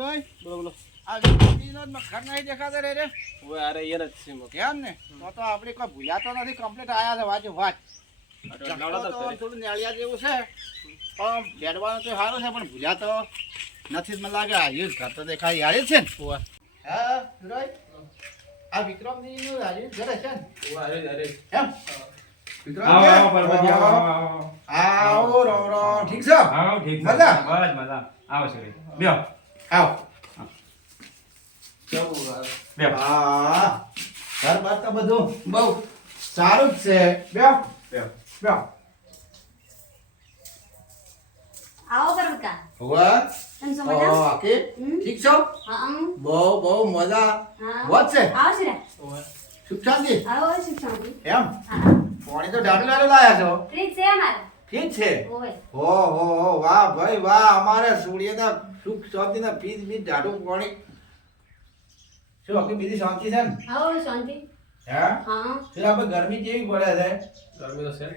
શિરોય બોલો બોલો. આ વ્યક્તિનો જ મખર નહીં દેખાતો રે અરે યાર જ છે કેમ ને? તો તો આપણે કોઈ ભૂલ્યા નથી કમ્પ્લીટ આયા છે વાજુ વાત. થોડું નેળિયા જેવું છે પણ બેડવાનું તો સારું છે પણ ભૂલ્યા તો નથી મને લાગે. હારી જ ઘર તો દેખાય હારી છે ને. હા આ વિક્રમજીનું હારી જ છે ને? અરે અરે એમ. આવો રામ રામ. ઠીક છે? આવો ઠીક મજા? બસ મજા. આવો છે બેહો. આવો. બેહો. હા. ઘર બાર તો બધું? બહુ. સારું જ છે. બેહો. બેહો. આવો મજા? ઓ આકે હમ? ઠીક છો? હા બહુ બહુ મજા. હા. છે? આવો છે સુખ શાંતિ. આવો શિક્ષણ એમ? પાણી તો ડાડું ડાડું લાયા છો. ઠીક છે અમારે. ઠીક છે? હો હો હો વાહ ભાઈ વાહ અમારે સૂર્યના સુખ શાંતિના ફીજ બીજ ડાડું પાણી. શું આખી બીજી શાંતિ છે ને? હા શાંતિ. હા? હા. ફિર આપણે ગરમી કેવી પડે છે? ગરમી તો છે.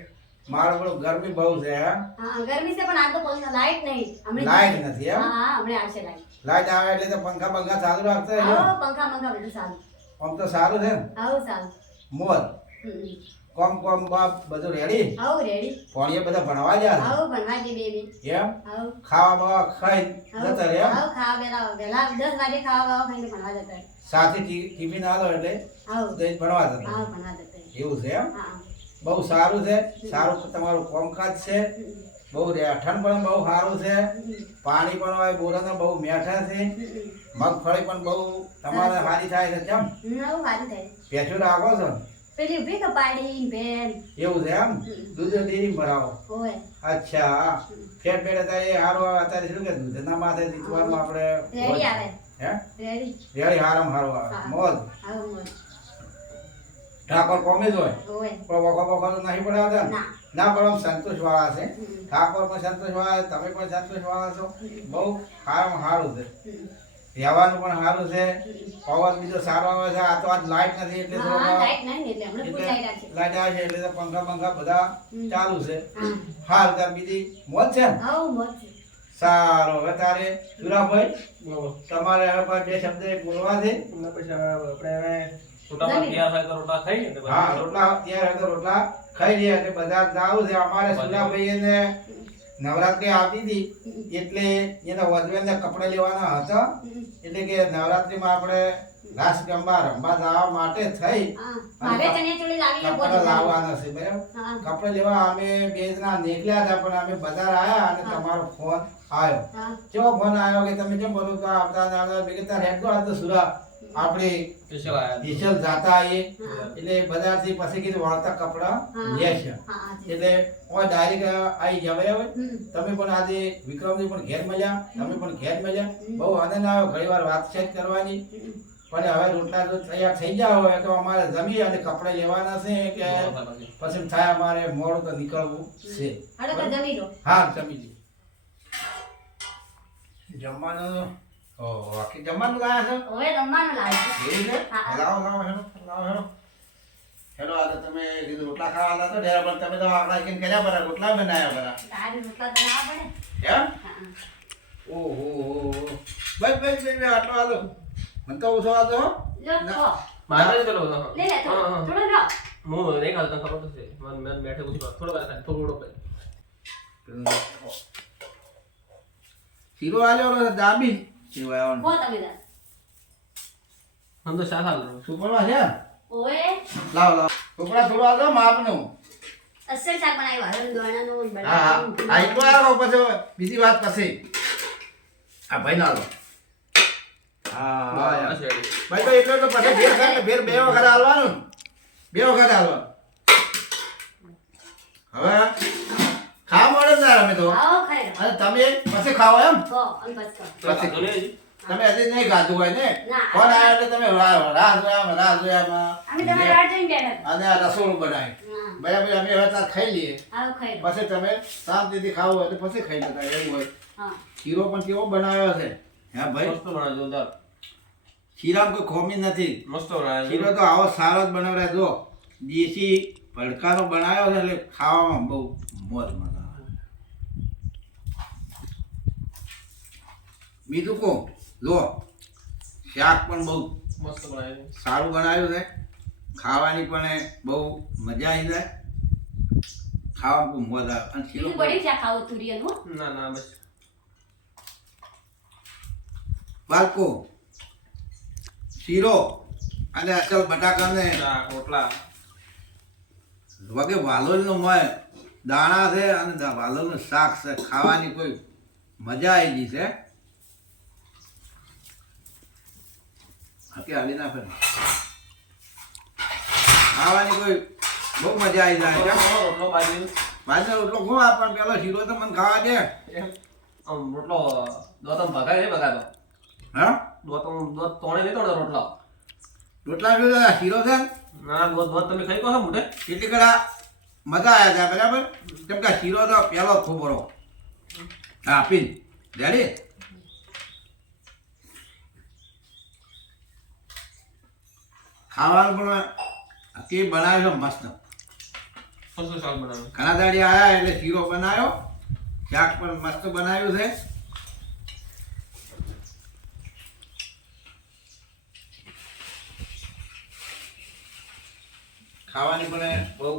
મારો પેલું ગરમી બહુ છે હે? હા ગરમી છે પણ આ તો પંખા લાઈટ નહીં. હમણે લાઈટ નથી હા હા હમણાં આવશે લાઈટ. લાઈટ આવે એટલે તો પંખા પંખા ચાલુ રાખતા હોય પંખા પંખા બધું ચાલુ. આમ તો સારું છે ને? આવો સારું. મોર. હમ. કોમ કોમ બાપ બધું રેડી આવો રેડી ભણીએ બધા ભણવા ગયા આવો ભણવા દે બેબી એમ? આવો. ખાવા બાવા ખાઈ જતા રે આવો ખાવા બેલા બેલા 10 વાગે ખાવા બાવા ખાઈને ભણવા જતા સાથે ટીવી ના આલો એટલે આવો. તો ભણવા જતા આવો ભણવા જતા એવું છે એમ? હા. બહુ સારું છે. સારું તમારું કોમકાજ છે. બહુ રહેઠાણ પણ બહુ સારું છે. પાણી પણ હોય બોરાના બહુ મેઠા છે. મગફળી પણ બહુ તમારે સારી. થાય છે કેમ? સારી થાય. પેચું રાખો છો? પેલી ઊભી કપાડી બેન. એવું છે એમ? દૂધ ડેરી ભરાવો. ઓય અચ્છા ફેટ ફેટ હતા એ હારો અત્યારે શું કે દૂધના માથે દીકવાનું આપણે રેડી આવે. હે? રેડી રેડી હારમ હારો આવે. મોજ. ઠાકોર કોમે જ હોય. પણ વખો વખો તો નહીં પડાવતા ને? ના. ના પણ આમ સંતોષ વાળા છે ઠાકોર પણ સંતોષ વાળા તમે પણ સંતોષ વાળા છો બહુ સારામાં હારું છે. રહેવાનું પણ સારું છે. પવન બીજો સારો આવે છે. આ તો આજ લાઈટ નથી એટલે લાઈટ આવે છે એટલે તો પંખા પંખા બધા ચાલુ છે. હાલ તાર બીજી મોજ છે. સારો. હવે તારે સુરાભાઈ બોલો તમારે હવે બે શબ્દ બોલવા છે. આપણે હવે રોટામાં તૈયાર તો રોટલા ખાઈ ને હા રોટલા તૈયાર તો રોટલા ખાઈ રહ્યા એટલે બધા જાવું છે. અમારે સુરાભાઈ ને નવરાત્રી આવતી હતી એટલે એના વજવેને કપડા લેવાના હતા. એટલે કે નવરાત્રીમાં આપણે રાસ ગમવા રમવા જવા માટે થઈ. કપડા લાવવાના છે બરાબર? કપડા લેવા અમે બે જણા નીકળ્યા હતા પણ અમે બજાર આવ્યા અને તમારો ફોન આવ્યો. કેવો ફોન આવ્યો કે તમે કેમ બોલો? આવતા આવતા મેં કીધું હેડ તો તો સુરા આપણે સ્પેશિયલ જાતા આવીએ એટલે બજારથી પછી કીધું વાળતા કપડા. લેશે. હા હા જી. એટલે ઓય ડાયરેક્ટ આવી ગયા બરાબર? તમે પણ આજે વિક્રમજી પણ ઘેર મળ્યા તમે પણ ઘેર મળ્યા. બહુ આનંદ આવ્યો ઘણી વાર વાતચીત કરવાની. પણ હવે રોટલા જો તૈયાર થઈ ગયા હોય તો અમારે જમી અને કપડા લેવાના છે કે પછી થાય અમારે મોડું તો નીકળવું છે. હા જમી જમવાનું ઓ આખી જમવાનું લાયા છો? હવે રમવાનું લાવજો એવું છે? હા. લાવો લાવો હેલો લાવો હેલો હેલો આ તો તમે કીધું રોટલા ખાવા હતા તો ડેરા પર તમે તો આપણા કેમ કર્યા બરા રોટલા બનાવ્યા બરા તારી રોટલા તો ના પડે. એમ? હા ઓહો ભાઈ ભાઈ ભાઈ ભાઈ આટલો આલો. મને તો ઓછો આતો લો ખો મારે ચલો લે લે થોડો હા, હા. લો. હું નહીં ખાતો ખબર તો છે. મન મેં બેઠે પૂછી થોડો થોડો થોડો શીરો આલ્યો દાબી. કેવાય ખો તમે મને તો શાક હાલ સુપરમાં છે ઓએ લાવ લાવ સુપરા થોડું આલો માપનું અસલ શાક બનાવ્યું હરણ દોણાનું હા હા આઈ તો આવો પછી બીજી વાત પછી આ ભાઈ ના આલો હા હા ભાઈ તો એટલો તો પછી ફેર ખાય ને ફેર બે વખત હાલવાનું ને. બે વખત હાલવાનું હવે ખાવા મળે ને અમે તો. આવો ખાઈ અને તમે પછી ખાઓ એમ? પછી અને બસ ખો તમે હજી નહીં ખાધું હોય ને. કોણ આવ્યા એટલે તમે રાહ જોયા જોયામાં રાહ જોયામાં અમે તમારે રાહ જોઈને બેઠા અને આ રસોડું બનાવ્યું હા. બરાબર અમે હવે તાર ખાઈ લઈએ. આવો ખાઈ લો. પછી તમે શાંતિથી ખાવું હોય તો પછી ખાઈ લેતા એવું હોય. ખીરો શીરો પણ કેવો બનાવ્યો છે? હા ભાઈ? મસ્ત બનાવ્યો જોરદાર. શીરામાં કોઈ ખોમી નથી. મસ્ત બનાવ્યો શીરો તો આવો સારો જ બનાવ્યો જો દેશી ભડકાનો બનાવ્યો છે એટલે ખાવામાં બહુ મોજ મજા આવે બીજું કહો લો. શાક પણ બહુ મસ્ત બનાવ્યું. સારું બનાવ્યું છે. ખાવાની પણ બહુ મજા આવી જાય. ખાવા બહુ મજા આવે. અને શીરો પડી છે ખાવ તુરિયાનું ના ના બસ. બાળકો શીરો અને અચલ બટાકાને શાક રોટલા. વગે વાલોલનો મય દાણા છે અને વાલોલનું શાક છે. ખાવાની કોઈ મજા આવી ગઈ છે. આકે હાલી ના ફેર. ખાવાની કોઈ બહુ મજા આવી જાય. છે રોટલો બાજરી. બાજરો રોટલો આ પણ પેલો શીરો તો મને ખાવા દે. આમ રોટલો દોતમ ભગાય છે ભગાતો હા? દોતમ દોત તોણે નહીં તોડે રોટલો? રોટલા છે? શીરો છે? ના દોત દોત તમે ખાઈ કહો મોટે કેટલી કડા મજા આવ્યા હતા બરાબર? કેમ કે શીરો તો પેલો ખોબરો હા પીન. ખાવાનું પણ તે બનાવ્યો મસ્ત. શું શાક બનાવ્યું? ઘણા દાડી આવ્યા એટલે શીરો બનાવ્યો. શાક પણ મસ્ત બનાવ્યું છે. ખાવાની પણ બહુ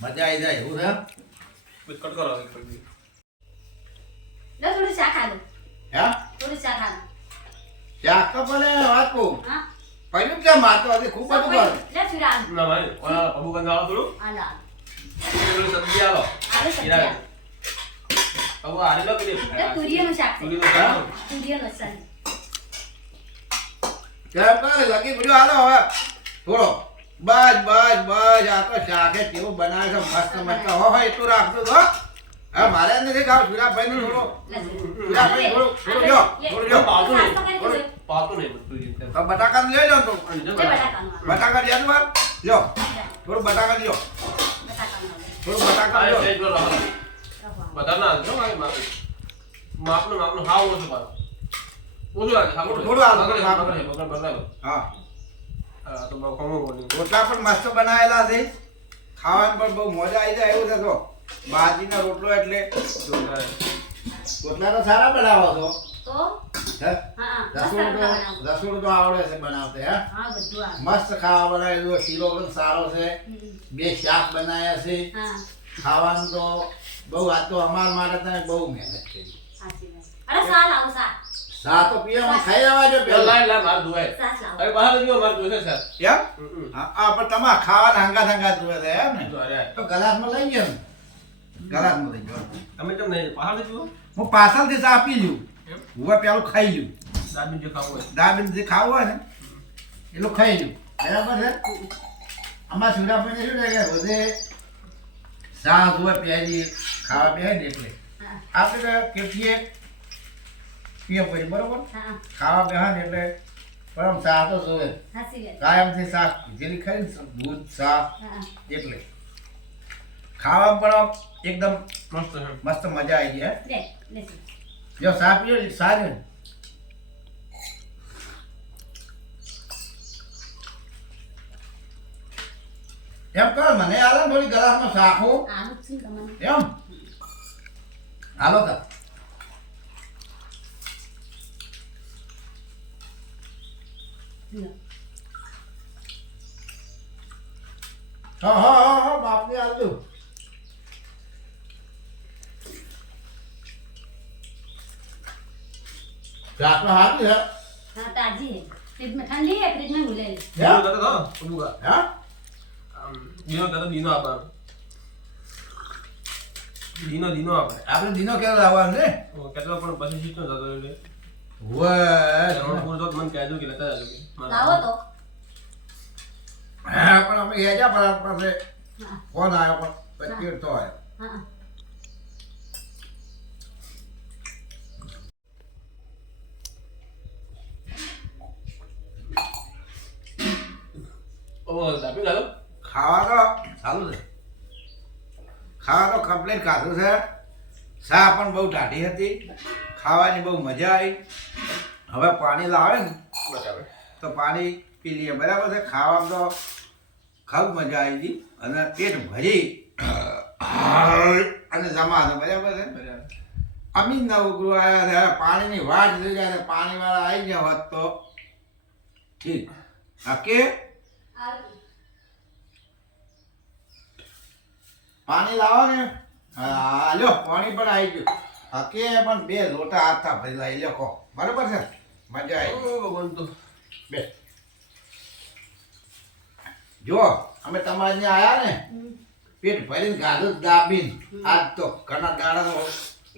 મજા આવી જાય એવું છે. કટ કરો થોડું શાક આલું હા? થોડું શાક આલું શાક તો પણ વાત કહું હા. પડ્યું છે મારતો હજી ખૂબ બધું કરે લે આલો ના ભાઈ ઓલા અબુ ગંગા આવો થોડું આલો પેલું સબ્જી આવો આલો સબ્જી. અબુ આરી લો લે તુરિયાનું શાક આવો. તુરિયાનું શાક પણ લગી બધું હાલો હવે. થોડો. બસ બસ બસ આ તો શાકે કેવું બનાવે છે. મસ્ત મસ્ત. હો. હો એટલું રાખજો તો હા મારે નથી ખાવ. સુરાભાઈ નું થોડું. લે સુરાભાઈ થોડું થોડું લ્યો. થોડું જો પાતું નહીં. પાવતું નહીં. તો બટાકા લઈ લો તો. બટાકા લેવાનું વાર લ્યો. લે, થોડું બટાકા લ્યો. થોડું બટાકા લ્યો. બધા ના જો મારી માપી માપનું માપનું હાવ ઓછું પાડો. ઓછું લાગે થોડું બગડે. હા. હા, તો બહુ ખમું રોટલા પણ મસ્ત બનાવેલા છે. ખાવાની પણ બહુ મજા આવી જાય એવું છે તો. બાજીનો રોટલો એટલે. રોટલા તો સારા બનાવો છો. રસોડું તો આવડે છે બનાવતે હે? હા મસ્ત ખાવા બનાવેલું શીરો પણ સારો છે. બે શાક બનાવ્યા છે. ખાવાનું તો બહુ આ તો અમારા માટે તમે બહુ મહેનત કરી. અરે સા લાવો સા સા તો પીએ અમે ખાઈ આવવા જો પેલા મારે બહાર જોઈશે સર. હા આ પણ તમારા ખાવાના હંગા હંગા જોવે છે એમ ને? જો. તો ગલાસમાં લઈ ગયો ને. ગલાસમાં લઈ ગયો. તમે તો નહીં બહાર જુઓ. હું પાછળથી ચા પી લઉં. એમ? હું પેલું ખાઈ લઉં દાબીને જે ખાવું હોય. દાબીને જે ખાવું હોય ને એટલું ખાઈ લઉં બરાબર છે? આમાં સુરાભાઈને શું થાય કે રોજે ચા જોવે પ્યાજી ખાવા બે ને એટલે. આપણે કેટલીએ પીએ પછી બરોબર? ખાવા બે ને એટલે પરમ ચા તો જોવે. કાયમથી શાક જેલી ખાઈ ને દૂધ ચા એટલે. ખાવા પણ એકદમ મસ્ત મસ્ત મજા આવી ગઈ હે લે લે સી. જો ચા પીઓ ને સારી ને એમ કર મને આલે ને થોડી ગલાસમાં શાખો આનું જ છે ને તમને એમ હાલો તા લ્યો. હા હા હા હા બાપને આલ દઉં રાતમાં હાથ ને હા તાજી ફ્રીજમાં ઠંડી હે ફ્રીજમાં હું? લઈ લઈશ દાદા હા? પબુગા હા દીનો દાદા દીનો આપવાનો. દીનો દીનો આપણે આપણે દીનો કેવો લાવવાનો ને કેટલો પણ પછી શીટનો દાદો એટલે હોય રણપુર તો મને કહેજો કે લેતા જજો. લાવો તો. હા પણ અમે ગયા પણ આપણે ફોન આવ્યો પણ પછી તો આવ્યો હા. ઓ દાબી ગાલો ખાવા તો ચાલુ છે. ખાવા તો કમ્પ્લીટ ખાધું છે. સા પણ બહુ ટાઢી હતી. ખાવાની બહુ મજા આવી. હવે પાણી લાવે ને બરાબર. તો પાણી પી લઈએ. બરાબર છે? ખાવામાં તો ખૂબ મજા આવી હતી. અને પેટ ભરી. અને જમા હતો. બરાબર છે? બરાબર. અમી નવગુરુ આવ્યા છે. પાણીની વાટ જોઈ ગયા પાણીવાળા આવી ગયા હોત તો ઠીક. ઓકે પાણી લાવો ને. હા લ્યો પાણી પણ આવી ગયું. હકે પણ બે લોટા હાથા ભરી લાવી લ્યો કહો. બરોબર છે? મજા આવી. બે. જો અમે તમારે ત્યાં આવ્યા ને પેટ ભરીને ગાધું દાબીને આજ તો ઘણા દાડા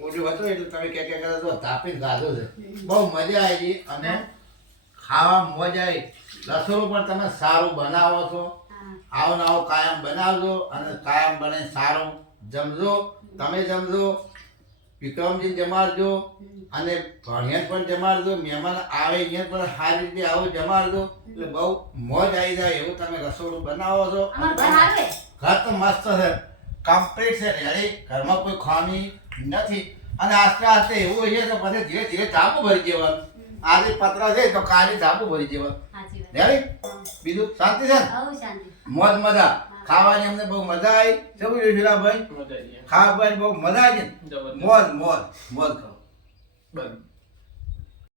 ઓછું હતું એટલે તમે ક્યાં ક્યાં કરે તો તાપીને ગાધું છે. બહુ મજા આવી. અને ખાવા મજા આવી. રસોડું પણ તમે સારું બનાવો છો. આવો ને આવો કાયમ બનાવજો અને કાયમ બને સારું. જમજો તમે જમજો વિક્રમજી જમાડજો અને ભણિયાને પણ જમાડજો મહેમાન આવે અહીંયા પણ સારી રીતે આવું જમાડજો. એટલે બહુ મોજ આવી જાય એવું તમે રસોડું બનાવો છો. ઘર તો મસ્ત છે. કમ્પ્લીટ છે. રેડી ઘરમાં કોઈ ખામી નથી. અને આસ્તે આસ્તે એવું હોય તો પછી ધીરે ધીરે ધાબુ ભરી જવાનું આજે પતરા છે તો કાલે ધાબુ ભરી જવાનું રેડી બીજું? શાંતિ છે? ને? મોજ મજા. ખાવાની અમને બહુ મજા આવી. શું રહ્યું શીલાભાઈ? ખાવા બહુ મજા આવી મોજ મોજ મોજ કરો બસ.